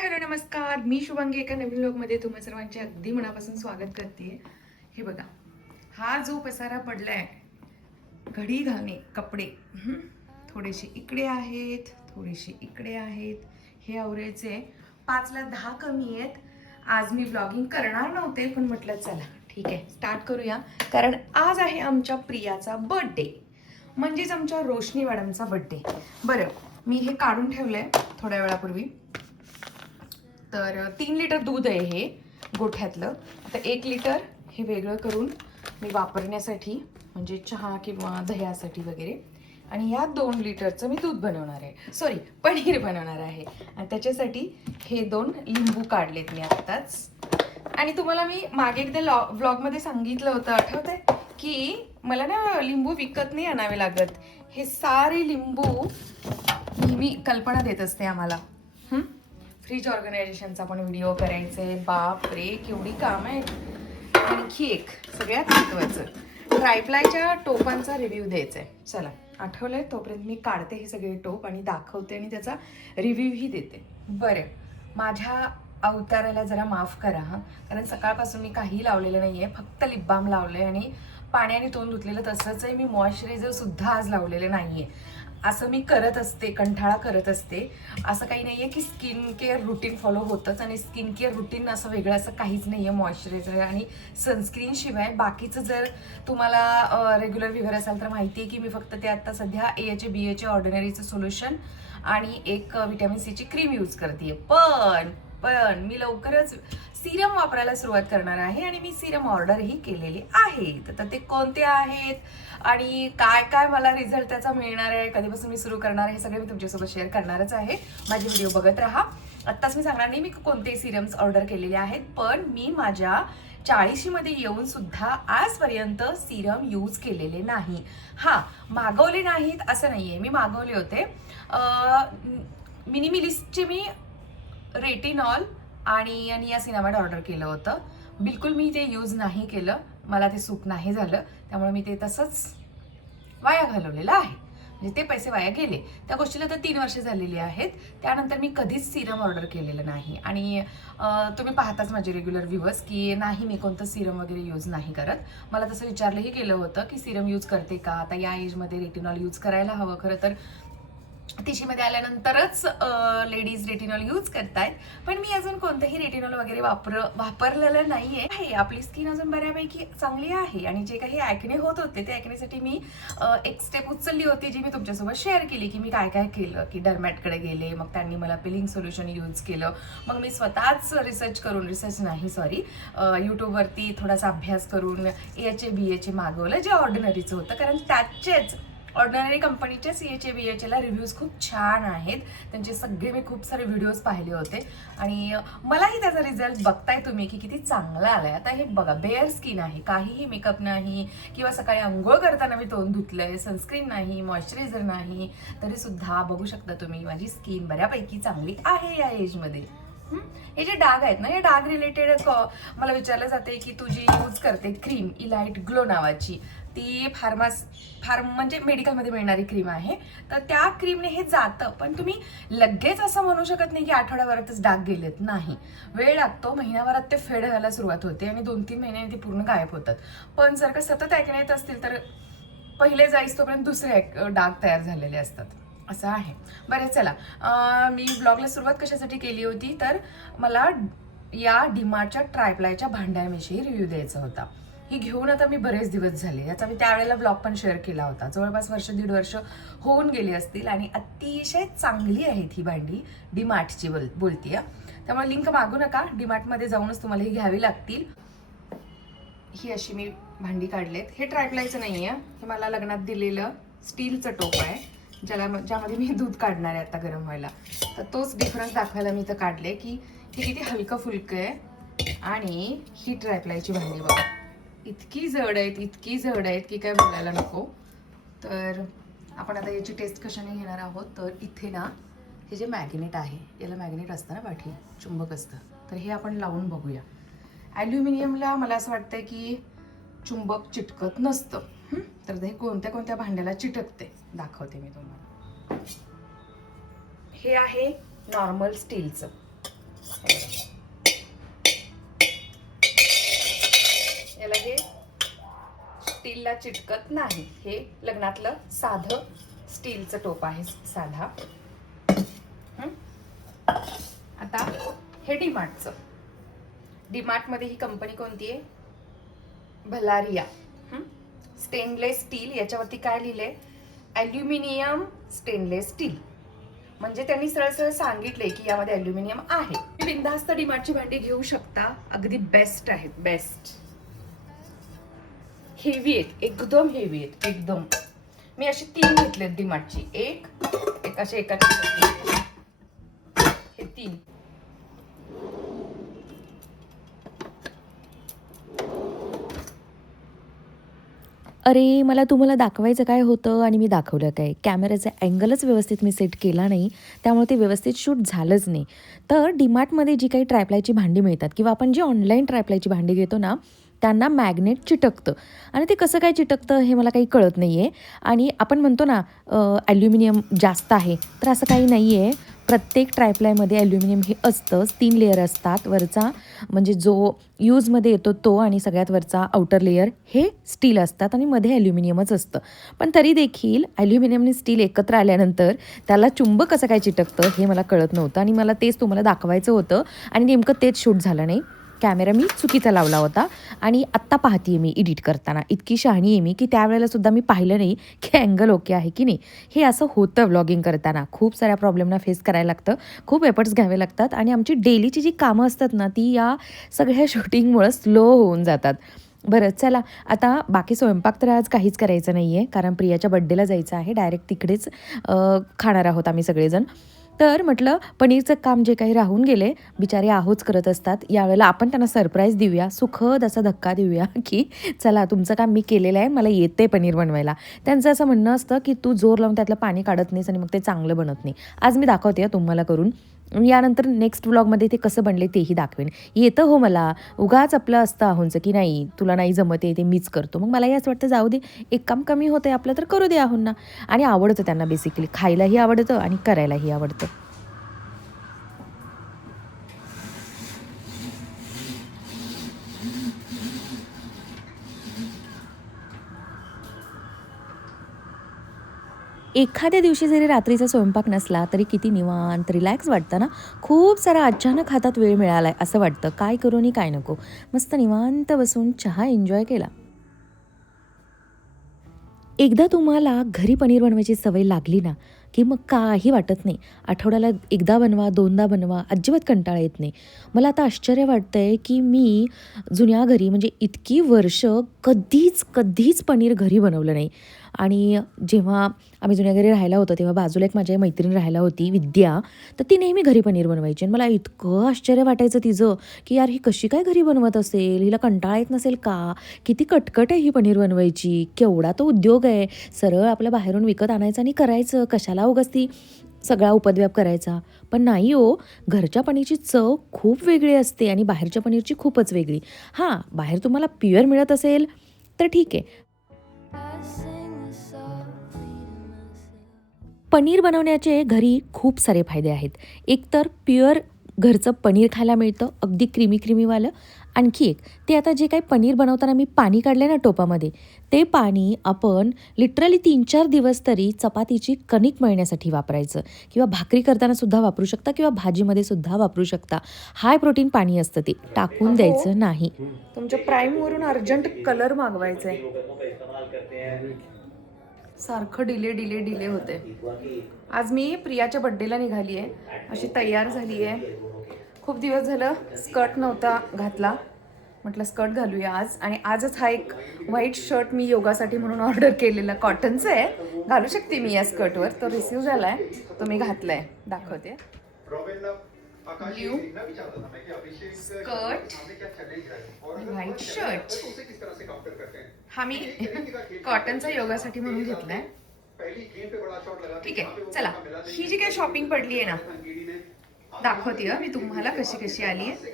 Hello नमस्कार. मी शुभांगी एका नवीन व्लॉगमध्ये तुम्हा सर्वांचे अगदी मनापासून स्वागत करते. हे बघा, हा जो पसारा पडलाय घडी घालणे कपडे, थोडेसे इकडे आहेत, थोडेसे इकडे आहेत. हे आवरायचे 5ला 10 कमी आहेत. आज मी व्लॉगिंग करणार नव्हते, पण म्हटलं चला ठीक आहे स्टार्ट करूया, कारण आज आहे आमच्या प्रियाचा बर्थडे, म्हणजेच आमच्या रोशनी मॅडमचा बर्थडे. बरं, मी हे काढून ठेवलंय थोड्या वेळापूर्वी. तर 3 लिटर दूध आहे हे गोठ्यातलं. आता 1 लिटर हे वेगळं करून मी वापरण्यासाठी, म्हणजे चहा किंवा दह्यासाठी वगैरे, आणि या 2 लिटरचं मी दूध बनवणार आहे, सॉरी पनीर बनवणार आहे. आणि त्याच्यासाठी हे 2 लिंबू काढलेत मी आत्ताच. आणि तुम्हाला मी मागे एकदा व्लॉगमध्ये सांगितलं होतं, आठवतंय की मला ना लिंबू विकत नाही आणावे लागत. हे सारे लिंबू मी कल्पना देत असते आम्हाला. फ्रीज ऑर्गनायझेशनचा पण व्हिडिओ करायचे. बाप रे, केवढी काम आहे. आणखी एक सगळ्यात महत्त्वाचं, ट्रायप्लायच्या टोपांचा रिव्ह्यू द्यायचा आहे. चला, आठवलंय तोपर्यंत मी काढते हे सगळे टोप आणि दाखवते आणि त्याचा रिव्ह्यूही देते. बरं, माझ्या अवताराला जरा माफ करा हा, कारण सकाळपासून मी काही लावलेलं नाही आहे, फक्त लिप बाम लावलंय आणि पाण्याने तोंड धुतलेलं तसंच आहे. मी मॉइश्चरायझर सुद्धा आज लावलेलं नाही आहे. असं मी करत असते, कंटाळा करत असते. असं काही नाही आहे की स्किन केअर रुटीन फॉलो होतंच, आणि स्किन केअर रुटीन असं वेगळं असं काहीच नाही आहे. मॉइश्चरायझर आणि सनस्क्रीन शिवाय बाकीचं जर तुम्हाला रेग्युलर व्ह्युअर असाल तर माहिती आहे की मी फक्त ते आता सध्या एचे बीएचे ऑर्डिनरीचं सोल्युशन आणि एक व्हिटॅमिन सीची क्रीम यूज करते. पण मी लवकरच सिरम वापरायला सुरुवात करणार आहे, आणि मी सिरम ऑर्डरही केलेली आहे. तर ते कोणते आहेत आणि काय काय मला रिझल्ट त्याचा मिळणार आहे, कधीपासून मी सुरू करणार आहे, हे सगळे मी तुमच्यासोबत शेअर करणारच आहे. माझे व्हिडिओ बघत राहा. आत्ताच मी सांगणार नाही मी कोणते सिरम्स ऑर्डर केलेले आहेत, पण मी माझ्या 40मध्ये येऊन सुद्धा आजपर्यंत सिरम यूज केलेले नाही. हा, मागवले नाहीत असं नाहीये, मी मागवले होते. मिनिमिलिस्टचे मी रेटिनॉल आणि नियासिनामाइड ऑर्डर केलं होतं. बिलकुल मी ते यूज नाही केलं, मला ते सूट नाही झालं, त्यामुळे मी ते तसंच वाया घालवलेलं आहे. म्हणजे ते पैसे वाया गेले. त्या गोष्टीला तर 3 वर्ष झालेली आहेत. त्यानंतर मी कधीच सिरम ऑर्डर केलेलं नाही. आणि तुम्ही पाहताच माझे रेग्युलर व्ह्यूअर्स की नाही, मी कोणतं सिरम वगैरे यूज नाही करत. मला तसं विचारलंही केलं होतं की सिरम यूज करते का, आता या एजमध्ये रेटिनॉल यूज करायला हवं. खरं तर 30मध्ये आल्यानंतरच लेडीज रेटिनॉल यूज करतायत, पण मी अजून कोणतंही रेटिनॉल वगैरे वापरलेलं नाहीये. आपली स्किन अजून बऱ्यापैकी चांगली आहे, आणि जे काही ॲक्ने होत होते ते ॲक्नेसाठी मी एक स्टेप उचलली होती, जी मी तुमच्यासोबत शेअर केली की मी काय काय केलं. की डर्मॅटकडे गेले, मग त्यांनी मला पिलिंग सोल्युशन यूज केलं. मग मी स्वतःच यूट्यूबवरती थोडासा अभ्यास करून एचे बीएचे मागवलं, जे ऑर्डिनरीचं होतं, कारण त्याचेच ऑर्डिनरी कंपनीच्या सीएचे बीएचेला रिव्ह्यूज खूप छान आहेत. त्यांचे सगळे मी खूप सारे व्हिडिओज पाहिले होते, आणि मलाही त्याचा रिझल्ट बघताय तुम्ही की किती चांगला आलाय. आता हे बघा, बेअर स्किन आहे, काहीही मेकअप नाही, किंवा सकाळी आंघोळ करताना मी तोंड धुतलंय, सनस्क्रीन नाही, मॉइश्चरायझर नाही, तरी सुद्धा बघू शकता तुम्ही माझी स्किन बऱ्यापैकी चांगली आहे या एजमध्ये. हे जे डाग आहेत ना, या डाग रिलेटेड मला विचारलं जाते की तू जी यूज करते क्रीम इलाइट ग्लो नावाची, ती म्हणजे मेडिकलमध्ये मिळणारी क्रीम आहे. तर त्या क्रीमने हे जातं, पण तुम्ही लगेच असं म्हणू शकत नाही की आठवड्याभरातच डाग गेलेत. नाही, वेळ लागतो. महिन्याभरात ते फेड व्हायला सुरुवात होते, आणि 2-3 महिन्यांनी ते पूर्ण गायब होतात. पण जर का सतत ॲक्ने येत असतील तर पहिले जाईस तोपर्यंत दुसरे डाग तयार झालेले असतात, असं आहे. बरं, चला, मी ब्लॉगला सुरुवात कशासाठी केली होती, तर मला या डीमार्टच्या ट्रायप्लायच्या भांड्याविषयी रिव्ह्यू द्यायचा होता. ही घेऊन आता मी बरेच दिवस झाले. याचा मी त्यावेळेला ब्लॉग पण शेअर केला होता. जवळपास 1-1.5 वर्ष होऊन गेली असतील, आणि अतिशय चांगली आहेत ही भांडी. डीमार्टची बोलतीय, त्यामुळे लिंक मागू नका. डीमार्टमध्ये जाऊनच तुम्हाला ही घ्यावी लागतील. ही अशी मी भांडी काढलेत. हे ट्रायप्लायचं नाही आहे, हे मला लग्नात दिलेलं स्टीलचं टोप आहे, ज्यामध्ये मी दूध काढणार आहे आता गरम व्हायला. तर तोच डिफरन्स दाखवायला मी इथं काढले की हे किती हलकं फुलकं आहे. आणि ही ट्रायप्लायची भांडी बघा, इतकी जड आहेत की काय बोलायला नको. तर आपण आता याची टेस्ट कशाने घेणार आहोत, तर इथे ना हे जे मॅग्नेट आहे, याला मॅग्नेट असतं ना पाठी, चुंबक असतं, तर हे आपण लावून बघूया. ॲल्युमिनियमला मला असं वाटतं की चुंबक चिटकत नसतं. तर हे कोणत्या कोणत्या भांड्याला चिटकते दाखवते मी तुम्हाला. हे आहे नॉर्मल स्टीलचं, याला हे स्टीलला चिटकत नाही. हे लग्नातलं साधं स्टीलचं टोप आहे, साधा. आता हे डीमार्टचं. डीमार्टमध्ये ही कंपनी कोणती आहे? भलारिया. Stainless steel. याच्यावरती काय लिहिलंय? Aluminium stainless steel. म्हणजे त्यांनी सरळ सरळ सांगितले की यामध्ये ॲल्युमिनियम आहे. बिनधास्त डीमार्टची भांडी घेऊ शकता, अगदी बेस्ट आहेत, बेस्ट. हेवी आहेत, एकदम हेवी आहेत, एकदम. मी अशी 3 घेतलेत डीमार्टची. एक असे एकाची, हे 3. अरे, मला तुम्हाला दाखवायचं काय होतं आणि मी दाखवलं काय. कॅमेऱ्याचा अँगलच व्यवस्थित मी सेट केला नाही, त्यामुळे ते व्यवस्थित शूट झालंच नाही. तर डीमार्टमध्ये जी काही ट्रायप्लायची भांडी मिळतात किंवा आपण जी ऑनलाईन ट्रायप्लायची भांडी घेतो ना, त्यांना मॅग्नेट चिटकतं आणि ते कसं काय चिटकतं हे मला काही कळत नाही आहे. आणि आपण म्हणतो ना ॲल्युमिनियम जास्त आहे, तर असं काही नाही आहे. प्रत्येक ट्रायप्लायमध्ये ॲल्युमिनियम हे असतंच. 3 लेयर असतात. वरचा म्हणजे जो यूजमध्ये येतो तो आणि सगळ्यात वरचा आउटर लेयर हे स्टील असतात आणि मध्ये ॲल्युमिनियमच असतं. पण तरी देखील ॲल्युमिनियम आणि स्टील एकत्र आल्यानंतर त्याला चुंबक कसं काय चिटकतं हे मला कळत नव्हतं आणि मला तेच तुम्हाला दाखवायचं होतं आणि नेमकं तेच शूट झालं नाही. कॅमेरा मी चुकीचा लावला होता आणि आत्ता पाहते मी एडिट करताना. इतकी शहाणी आहे मी की त्यावेळेला सुद्धा मी पाहिलं नाही की अँगल ओके आहे की नाही. हे असं होतं व्लॉगिंग करताना. खूप साऱ्या प्रॉब्लेमना फेस करायला लागतं, खूप एफर्ट्स घ्यावे लागतात आणि आमची डेलीची जी कामं असतात ना ती या सगळ्या शूटिंगमुळं स्लो होऊन जातात. बरं चला, आता बाकी स्वयंपाक तर आज काहीच करायचं नाही आहे, कारण प्रियाच्या बड्डेला जायचं आहे. डायरेक्ट तिकडेच खाणार आहोत आम्ही सगळेजण. तर म्हटलं पनीरचं काम जे काही राहून गेले, बिचारे आहोच करत असतात. यावेळेला आपण त्यांना सरप्राईज देऊया, सुखद असा धक्का देऊया की चला तुमचं काम मी केलेलं आहे, मला येते पनीर बनवायला. त्यांचं असं म्हणणं असतं की तू जोर लावून त्यातलं पाणी काढत नाहीस आणि मग ते चांगलं बनत नाही. आज मी दाखवते तुम्हाला करून. यानंतर नेक्स्ट व्लॉगमध्ये ते कसं बनले तेही दाखवेन. येतं हो मला, उगाच आपलं असतं आहोंचं की नाही तुला नाही जमत आहे ते मीच करतो. मग मलाही असं वाटतं जाऊ दे, एक काम कमी होतं आपलं तर करू दे आहोंना. आणि आवडतं त्यांना बेसिकली, खायलाही आवडतं आणि करायलाही आवडतं. एखाद्या दिवशी जरी रात्रीचा स्वयंपाक नसला तरी किती निवांत रिलॅक्स वाटतं ना. खूप सारा अचानक हातात वेळ मिळालाय असं वाटतं, काय करू आणि काय नको. मस्त निवांत बसून चहा एन्जॉय केला. एकदा तुम्हाला घरी पनीर बनवायची सवय लागली ना, की मग काही वाटत नाही. आठवड्याला एकदा बनवा, दोनदा बनवा, अजिबात कंटाळा येत नाही. मला आता आश्चर्य वाटतंय, की मी जुन्या घरी म्हणजे इतकी वर्ष कधीच पनीर घरी बनवलं नाही. आणि जेव्हा आम्ही जुन्या घरी राहायला होतो, तेव्हा बाजूला एक माझी मैत्रीण राहायला होती, विद्या. तर ती नेहमी घरी पनीर बनवायची आणि मला इतकं आश्चर्य वाटायचं तिचं, की यार ही कशी काय घरी बनवत असेल? हिला कंटाळा येत नसेल का? किती कटकट आहे ही पनीर बनवायची, केवढा तो उद्योग आहे. सरळ आपलं बाहेरून विकत आणायचं आणि करायचं. कशाला उगाच ती सगळा उपद्व्याप करायचा. पण नाही हो, घरच्या पनीरची चव खूप वेगळी असते आणि बाहेरच्या पनीरची खूपच वेगळी. हां, बाहेर तुम्हाला प्युअर मिळत असेल तर ठीक आहे. पनीर बनवण्याचे घरी खूप सारे फायदे आहेत. एक तर प्युअर घरचं पनीर खायला मिळतं, अगदी क्रीमीवालं. आणखी एक, ते आता जे काही पनीर बनवताना मी पाणी काढलं ना टोपामध्ये, ते पाणी आपण लिटरली 3-4 दिवस तरी चपातीची कणिक मळण्यासाठी वापरायचं किंवा भाकरी करताना सुद्धा वापरू शकता किंवा भाजीमध्ये सुद्धा वापरू शकता. हाय प्रोटीन पाणी असतं ते, टाकून द्यायचं नाही. तुमच्या प्राईमवरून अर्जंट कलर मागवायचा आहे. सारखं डिले होते. आज मी प्रियाच्या बड्डेला निघाली आहे, अशी तयार झाली आहे. खूप दिवस झालं स्कर्ट नव्हता घातला, म्हटलं स्कर्ट घालूया आज. आणि आजच हा एक व्हाईट शर्ट मी योगासाठी म्हणून ऑर्डर केलेला, कॉटनचं आहे, घालू शकते मी या स्कर्टवर. तो रिसीव झाला आहे, तो मी घातला आहे, दाखवते. Blue skirt, white shirt. हा मी कॉटनचा योगासाठी म्हणून घेतलाय. ठीक आहे, चला ही जी काही शॉपिंग पडली आहे ना, दाखवते मी तुम्हाला कशी कशी आली आहे.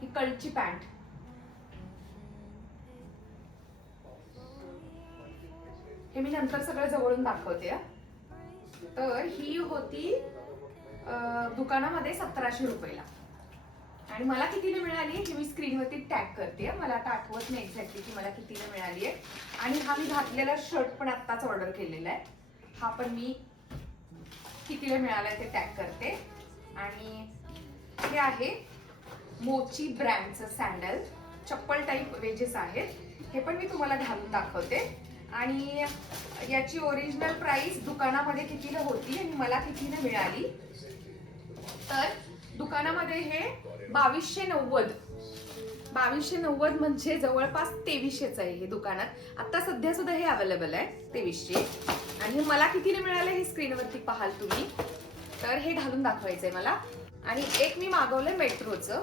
ही कळची पॅन्ट, हे मी नंतर सगळं जवळून दाखवते. तर ही होती दुकानामध्ये 1700 रुपयाला. आणि मला कितीला मिळाली हे मी स्क्रीनवरती टॅग करते. मला आता आठवत नाही एक्झॅक्टली की मला कितीला मिळाली आहे. आणि हा मी घातलेला शर्ट पण आत्ताच ऑर्डर केलेला आहे. हा पण मी कितीला मिळाला ते टॅग करते. आणि हे आहे मोची ब्रँडचं सँडल, चप्पल टाईप वेजेस आहेत. हे पण मी तुम्हाला घालून दाखवते. आणि याची ओरिजिनल प्राइस दुकानामध्ये कितीला होती आणि मला कितीला मिळाली. तर दुकानामध्ये हे 2290 म्हणजे जवळपास 2300च आहे हे दुकानात. आता सध्या सुद्धा हे अवेलेबल आहे 2300. आणि हे मला कितीने मिळालं हे स्क्रीनवरती पाहाल तुम्ही. तर हे घालून दाखवायचंय मला. आणि एक मी मागवलंय मेट्रोचं.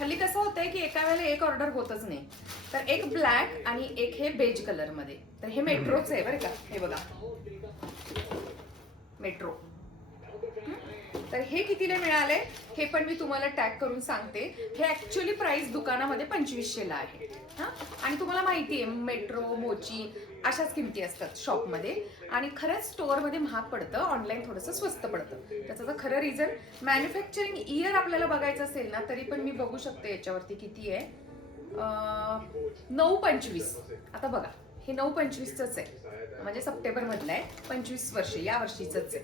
हल्ली कसं होतंय की एका वेळेला एक ऑर्डर होतच नाही. तर एक ब्लॅक आणि एक हे बेज कलर मध्ये. तर हे मेट्रोचं आहे बरं का. हे बघा मेट्रो. तर हे कितीला मिळाले हे पण मी तुम्हाला टॅग करून सांगते. हे ऍक्च्युअली प्राइस दुकानामध्ये 2500ला आहे. आणि तुम्हाला माहिती आहे मेट्रो मोची अशाच किमती असतात शॉपमध्ये. आणि खरंच स्टोअरमध्ये महाग पडतं, ऑनलाईन थोडंसं स्वस्त पडतं. त्याचं तर खरं रिझन मॅन्युफॅक्चरिंग इयर आपल्याला बघायचं असेल ना तरी पण मी बघू शकते याच्यावरती किती आहे. 925. आता बघा हे 925च आहे म्हणजे सप्टेंबर मधलं आहे. 25 वर्ष या वर्षीच आहे.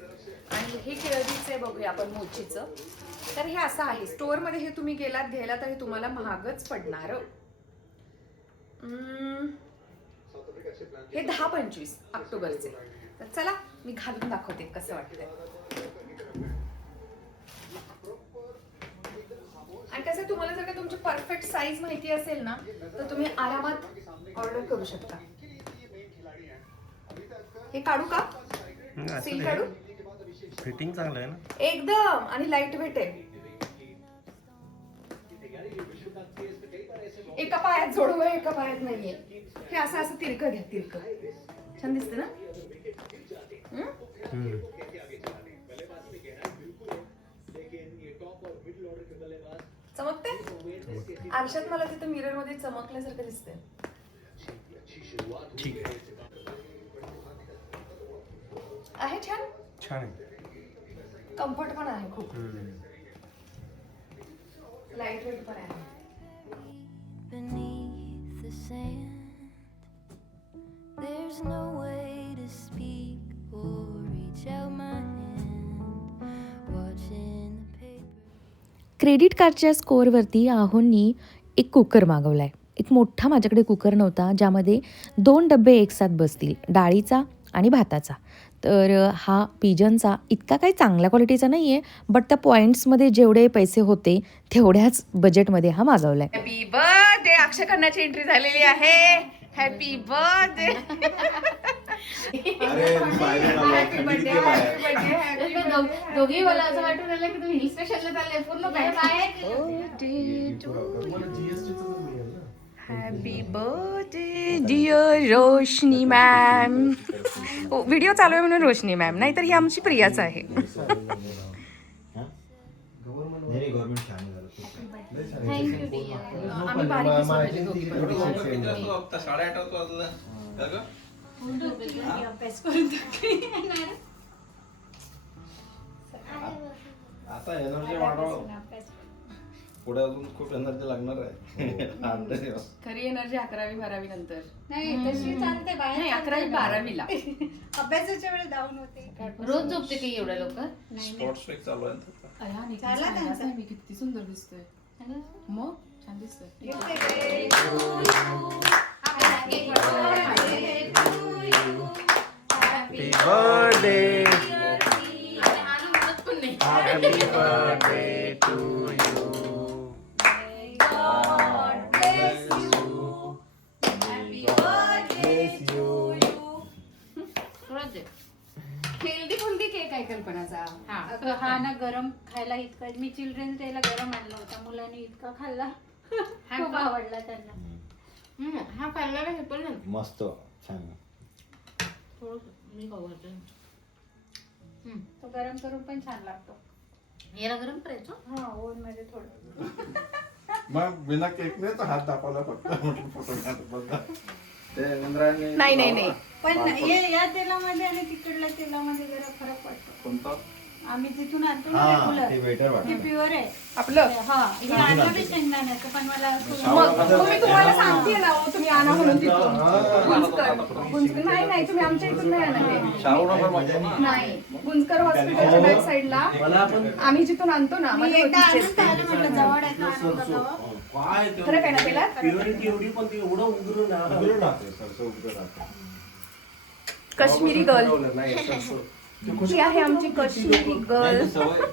आणि हे केळजीचं आहे बघूया आपण मोचीचं. तर हे असं आहे स्टोअरमध्ये हे तुम्ही गेलात घ्यायला तर हे तुम्हाला महागच पडणार. हे 10-25 ऑक्टोबरचे. तर चला मी घालून दाखवते कसं वाटतंय. आणि कसं तुम्हाला जर का तुमची परफेक्ट साईज माहिती असेल ना तर तुम्ही आरामात ऑर्डर करू शकता. हे काढू का सील काढू. फिटिंग चांगलं आहे ना एकदम. आणि लाईट वेट आहे. एका पायात जोडू आहे एका पायात नाहीये. हे असं असं तिरकं घ्या तिरकं. छान दिसते ना. चमकते आरशात. मला तिथं मिरर मध्ये चमकल्यासारखं दिसतंय. ठीक आहे. आहे छान. छान आहे. कम्फर्ट पण आहे खूप. लाईट वेट पण आहे. Beneath the sand, there's no way to speak or reach out my hand, watching the paper. Credit कार्डच्या स्कोअरवरती आहोंनी एक कुकर मागवला आहे. एक मोठा माझ्याकडे कुकर नव्हता ज्यामध्ये 2 डबे एकसाथ बसतील, डाळीचा आणि भाताचा. तर हा पिजनचा इतका काही चांगल्या क्वालिटीचा नाही आहे बट त्या पॉईंट्समध्ये जेवढे पैसे होते तेवढ्याच बजेटमध्ये हा मागवला आहे. Happy birthday. अक्षय खन्नाची एंट्री झालेली आहे. Happy birthday. दोघी मला असं वाटून राहिलं की तुम्ही हिल स्टेशनला चालले पूर्ण हॅपी बर्थडे डिअर रोशनी मॅम. व्हिडिओ चालू आहे म्हणून रोशनी मॅम, नाही तर ही आमची प्रियाच आहे. आम्ही बारीक झालेले दोघी पण. आता एनर्जी वाढव. पुढे अजून खूप एनर्जी लागणार आहे. खरी एनर्जी 11वी-12वी नंतर. नाही तशी चालते बाहेर. नाही 11वी-12वीला. अभ्यासाच्या वेळेस डाऊन होते. रोज झोपते काही एवढ्या लवकर? स्पोर्ट्स वीक चालू आहे. झाला त्यांचा. मी किती सुंदर दिसतोय. मग छान दिसतोय. Happy birthday. Happy birthday to you. Healthy फुल्दी केक आहे कल्पनाचा. हा ना गरम खायला इतका. मी चिल्ड्रन्स डेला गरम आणला होता. मुलांनी इतका खाल्ला. खूप आवडला त्यांना. हा खाल्ला हे पण नाही. मस्त छान. मी खाऊ घालते. तो गरम करून पण छान लागतो. याला गरम करायचं. हा ओव्हन मध्ये थोडं. मग बिना केक नाही तर हात दाखवला फक्त. फोटो नाही नाही नाही. पण या तेलामध्ये आणि तिकडल्या तेलामध्ये जरा फरक पडतो. कोणता आम्ही जिथून आणतो ना हा रेग्युलर ते बेटर ते वाटतं प्युअर आहे. आपलं हा हे आणलं बी शेंगदाण्याचं पण मला मग तुम्ही तुम्हाला सांगते ना हो, तुम्ही आणा म्हणून तिथून गुंजकर नाही तुम्ही आमच्या इथून नाही आणत शाहूनगर मध्ये ना. नाही गुंजकर हॉस्पिटलच्या बॅक साईडला आम्ही जिथून आणतो ना मी माझ्या एकदा ओळखीचे आणून पाहिलं म्हटलं जवळ आहे का आणून बघावं. फरक आहे ना त्याला प्युरिटी एवढी पण ती एवढं उघडून काश्मीरी गर्ल ही आहे आमची काश्मीरी गर्ल.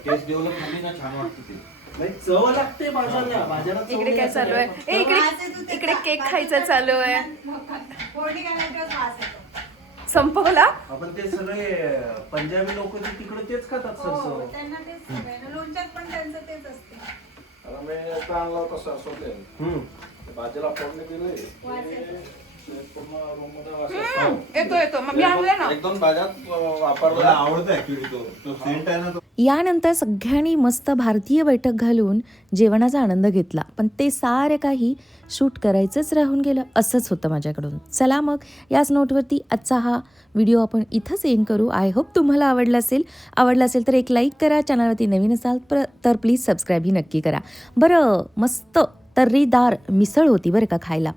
टेस्ट डेव्हलप झाली ना छान वाटतं ते. नाही चव लागते भाज्याला भाज्याला चव इकडे काय नाही चालू आहे असं ए, इकडे केक खायचं चालू आहे. फोडणी घालायच्याच वास येतो. संपवला आपण ते सगळे पंजाबी लोक तिकडे तेच खातात हो, सरसो त्यांना तेच सगळं. लोणच्यात पण त्यांचं तेच असते. आता मी एकदा आणला होता सरसो तेल. ते भाजीला फोडणी दिली वास येतो. ते पूर्ण रूम मध्ये वास येतो. येतो मग मी आणलं ना. एक दोन भाज्यात वापरला आवडतं ऍक्च्युली तो सेंट आहे ना तो. यानंतर सगळ्यांनी मस्त भारतीय बैठक घालून जेवणाचा आनंद घेतला, पण ते सारे काही शूट करायचंच राहून गेलं. असंच होतं माझ्याकडून. चला मग याच नोटवरती आजचा हा व्हिडिओ आपण इथंच एंड करू. आय होप तुम्हाला आवडला असेल तर एक लाईक करा. चॅनलवरती नवीन असाल तर प्लीज सबस्क्राईबही नक्की करा. बरं, मस्त तर्रीदार मिसळ होती बरं का खायला.